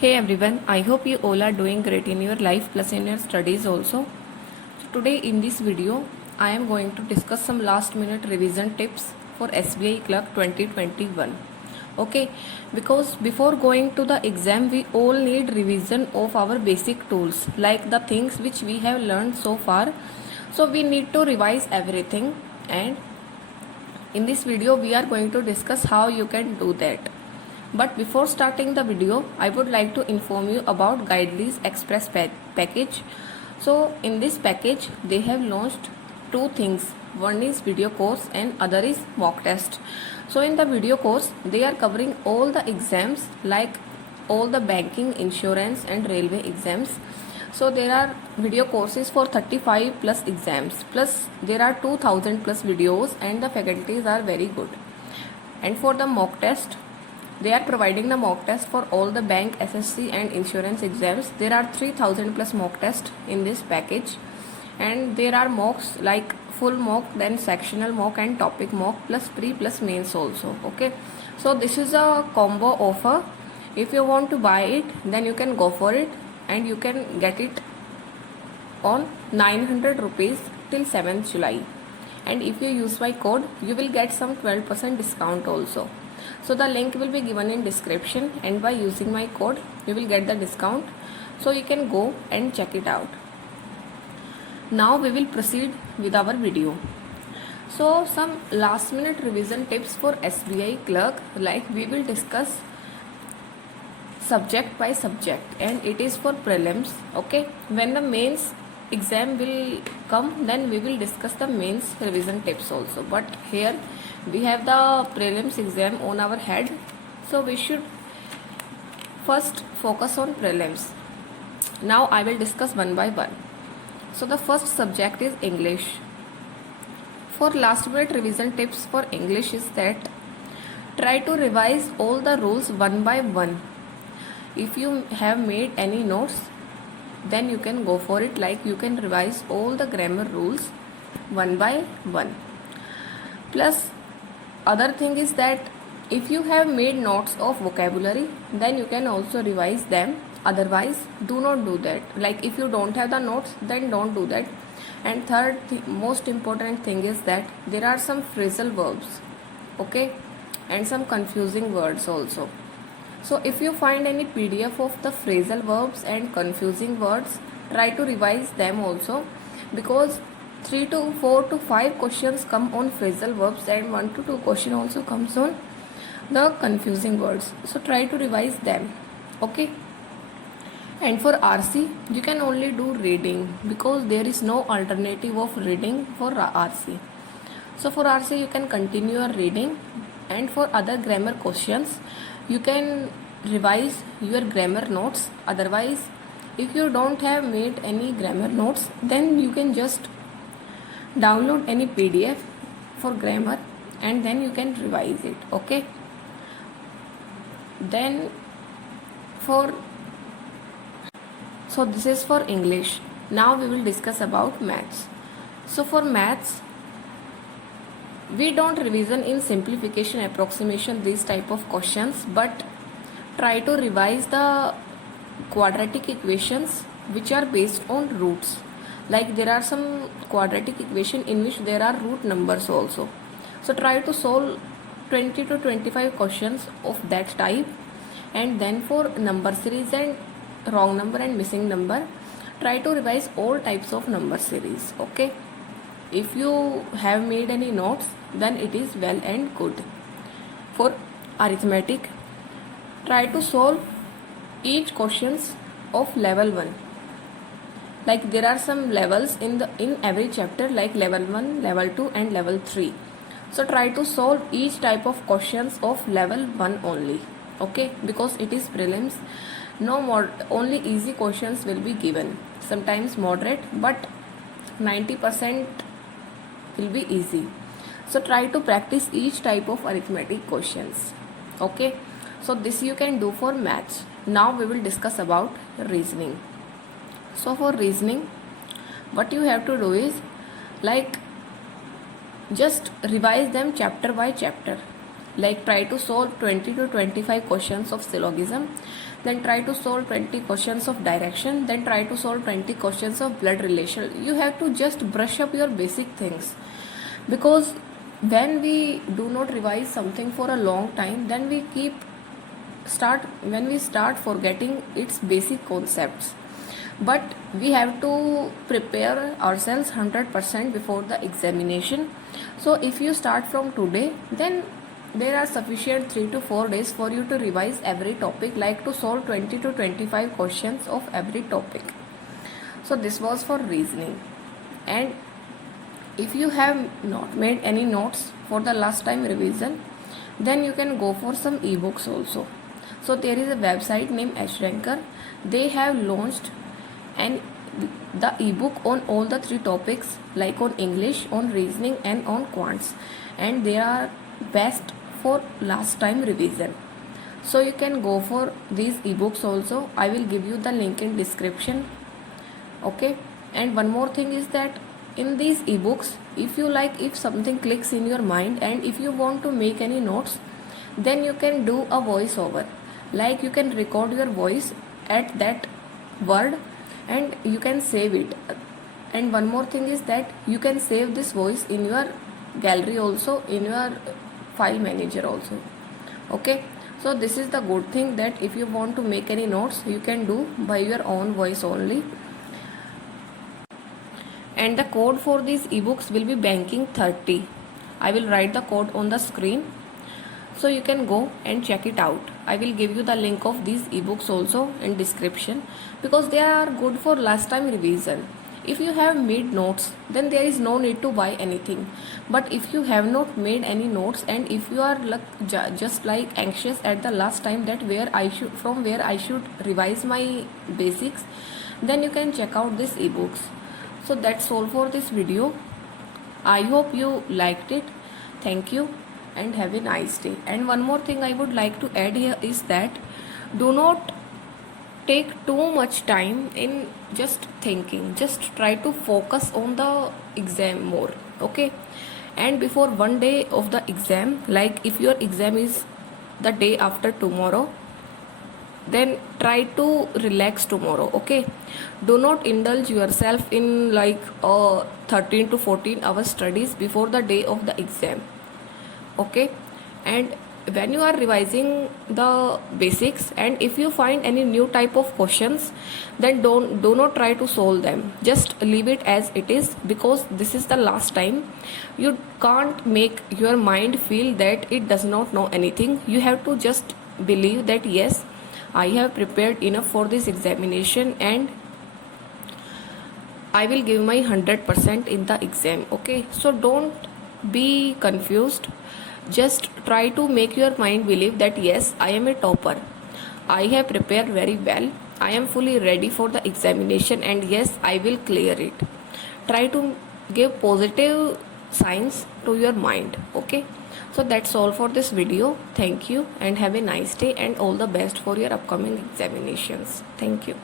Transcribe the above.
Hey everyone, I hope you all are doing great in your life plus in your studies also. So today in this video, I am going to discuss some last minute revision tips for SBI Clerk 2021. Okay, because before going to the exam, we all need revision of our basic tools like the things which we have learned so far. So we need to revise everything, and in this video we are going to discuss how you can do that. But before starting the video, I would like to inform you about Guidely's Express package. So in this package, they have launched two things. One is video course and other is mock test. So in the video course, they are covering all the exams like all the banking, insurance and railway exams. So there are video courses for 35 plus exams, plus there are 2000 plus videos and the faculties are very good. And for the mock test, they are providing the mock test for all the bank, SSC and insurance exams. There are 3000 plus mock tests in this package, and there are mocks like full mock, then sectional mock and topic mock, plus pre plus mains also. Okay, so this is a combo offer. If you want to buy it, then you can go for it, and you can get it on 900 rupees till 7th July. And if you use my code, you will get some 12% discount also. So the link will be given in description, and by using my code you will get the discount, so you can go and check it out. Now we will proceed with our video. So some last minute revision tips for SBI clerk, like we will discuss subject by subject, and it is for prelims. Okay, when the mains exam will come, then we will discuss the mains revision tips also, but here we have the prelims exam on our head, so we should first focus on prelims. Now I will discuss one by one. So the first subject is English. For last minute revision tips for English is that try to revise all the rules one by one. If you have made any notes, then you can go for it, like you can revise all the grammar rules one by one. Plus other thing is that if you have made notes of vocabulary, then you can also revise them. Otherwise do not do that. Like if you don't have the notes, then don't do that. And third most important thing is that there are some phrasal verbs, okay, and some confusing words also. So if you find any PDF of the phrasal verbs and confusing words, try to revise them also, because 3 to 4 to 5 questions come on phrasal verbs and 1 to 2 question also comes on the confusing words. So try to revise them. Okay. And for RC, you can only do reading, because there is no alternative of reading for RC. So for RC you can continue your reading, and for other grammar questions you can revise your grammar notes. Otherwise, if you don't have made any grammar notes, then you can just download any PDF for grammar and then you can revise it. Okay, then so this is for English. Now we will discuss about maths. So for maths, we don't revision in simplification, approximation, these type of questions, but try to revise the quadratic equations which are based on roots. Like there are some quadratic equation in which there are root numbers also. So try to solve 20 to 25 questions of that type. And then for number series and wrong number and missing number, try to revise all types of number series. Okay, if you have made any notes, then it is well and good. For arithmetic, try to solve each questions of level 1. Like there are some levels in every chapter, like level 1, level 2 and level 3. So try to solve each type of questions of level 1 only. Okay, because it is prelims, no more, only easy questions will be given, sometimes moderate, but 90% will be easy. So try to practice each type of arithmetic questions. Okay, so this you can do for maths. Now we will discuss about reasoning. So for reasoning, what you have to do is, like, just revise them chapter by chapter. like try to solve 20 to 25 questions of syllogism, then try to solve 20 questions of direction, then try to solve 20 questions of blood relation. You have to just brush up your basic things, because when we do not revise something for a long time, then we start forgetting its basic concepts. But we have to prepare ourselves 100% before the examination. So if you start from today, then there are sufficient 3 to 4 days for you to revise every topic, like to solve 20 to 25 questions of every topic. So this was for reasoning. And if you have not made any notes for the last time revision, then you can go for some ebooks also. So there is a website named HRanker. They have launched the ebook on all the 3 topics, like on English, on reasoning and on quants, and they are best for last time revision. So you can go for these ebooks also. I will give you the link in description. Okay, and one more thing is that in these ebooks, if something clicks in your mind and if you want to make any notes, then you can do a voiceover, like you can record your voice at that word and you can save it. And one more thing is that you can save this voice in your gallery also, in your file manager also. Okay, so this is the good thing, that if you want to make any notes, you can do by your own voice only. And the code for these ebooks will be banking30. I will write the code on the screen, so you can go and check it out. I will give you the link of these ebooks also in description, because they are good for last time revision. If you have made notes, then there is no need to buy anything. But if you have not made any notes, and if you are just like anxious at the last time that from where I should revise my basics, then you can check out these ebooks. So that's all for this video. I hope you liked it. Thank you and have a nice day. And one more thing I would like to add here is that do not take too much time in just thinking. Just try to focus on the exam more. Okay, and before one day of the exam, like if your exam is the day after tomorrow, then try to relax tomorrow. Okay, do not indulge yourself in like 13 to 14 hours studies before the day of the exam. Okay, and when you are revising the basics, and if you find any new type of questions, then do not try to solve them. Just leave it as it is, because this is the last time. You can't make your mind feel that it does not know anything. You have to just believe that yes, I have prepared enough for this examination and I will give my 100% in the exam. Okay, so don't be confused. Just try to make your mind believe that yes, I am a topper. I have prepared very well. I am fully ready for the examination, and yes, I will clear it. Try to give positive signs to your mind. Okay, so that's all for this video. Thank you and have a nice day, and all the best for your upcoming examinations. Thank you.